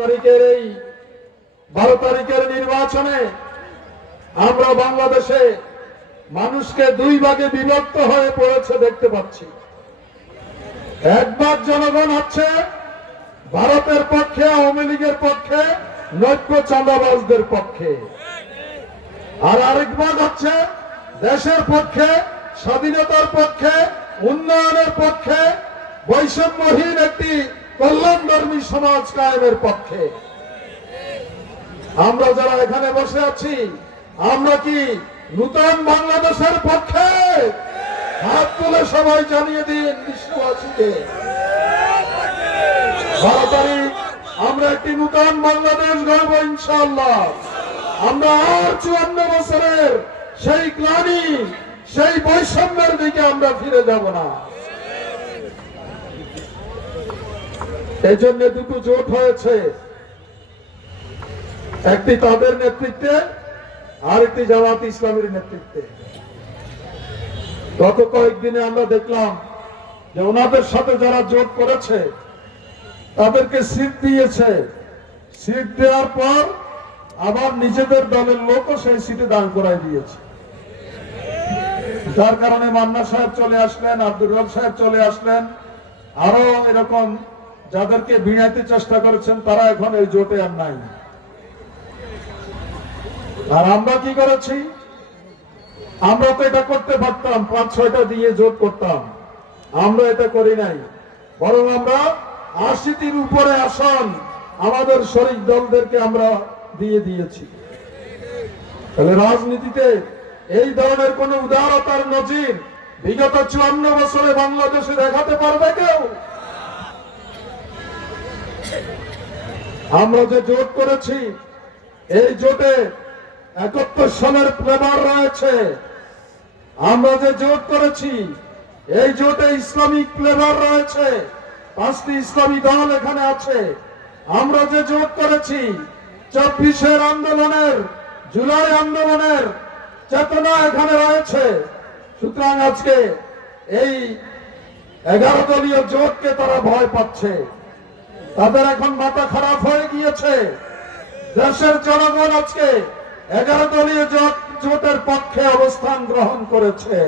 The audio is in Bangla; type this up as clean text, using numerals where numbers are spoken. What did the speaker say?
তারিখের এই 12 তারিখের নির্বাচনে আমরা বাংলাদেশে মানুষকে দুই ভাগে বিভক্ত হয়ে পড়েছে দেখতে পাচ্ছি। এক ভাগ জনগণ হচ্ছে ভারতের পক্ষে, আওয়ামী লীগের পক্ষে, নৈক্য চাঁদাবাজদের পক্ষে, আর আরেক ভাগ হচ্ছে দেশের পক্ষে, স্বাধীনতার পক্ষে, উন্নয়নের পক্ষে, বৈষম্যহীন একটি কল্যাণধর্মী সমাজ কায়েমের পক্ষে। আমরা যারা এখানে বসে আছি, আমরা কি নূতন বাংলাদেশের পক্ষে? হাত তুলে সবাই জানিয়ে দিন বিশ্ববাসীকে। 12 তারিখ আমরা একটি নূতন বাংলাদেশ গড়ব ইনশাআল্লাহ। আমরা আর 54 বছরের সেই গ্লানি, সেই বৈষম্যের দিকে আমরা ফিরে যাব না। এই জন্য দুটো জোট হয়েছে, একটি তাদের নেতৃত্বে, আরেকটি জামাত ইসলামের নেতৃত্বে। গত কয়েকদিনে আমরা দেখলাম যে ওনাদের সাথে যারা জোট করেছে তাদেরকে সিট দিয়েছে, সিট দেওয়ার পর আবার নিজেদের দলের লোকও সেই সিটে দাঁড় করাই দিয়েছে, যার কারণে মান্না সাহেব চলে আসলেন, আব্দুর রব সাহেব চলে আসলেন, আরো এরকম যাদেরকে ভিড়াইতে চেষ্টা করেছেন তারা এখন এই জোটে আর নাই। আর আমরা কি করেছি? আমরা তো এটা করতে পারতাম, 5-6টা দিয়ে জোট করতাম, আমরা এটা করি নাই। বরং আমরা 80টির উপরে আসন আমাদের শরিক দলদেরকে আমরা দিয়ে দিয়েছি। তাহলে রাজনীতিতে এই ধরনের কোন উদারতার নজির বিগত 54 বছরে বাংলাদেশে দেখাতে পারবে কেউ? আমরা যে জোট করেছি, এই জোটে 71 সনের ফ্লেভার রয়েছে। আমরা যে জোট করেছি, এই জোটে ইসলামিক ফ্লেভার রয়েছে, 5টি ইসলামী দল এখানে আছে। আমরা যে জোট করেছি, 24-এর আন্দোলনের, জুলাই আন্দোলনের চেতনা এখানে রয়েছে। সুতরাং আজকে এই 11 দলীয় জোটকে তারা ভয় পাচ্ছে, তাদের এখন মাথা খারাপ হয়ে গিয়েছে। দেশের জনগণ আজকে 11 দলীয় জোটের পক্ষে অবস্থান গ্রহণ করেছে।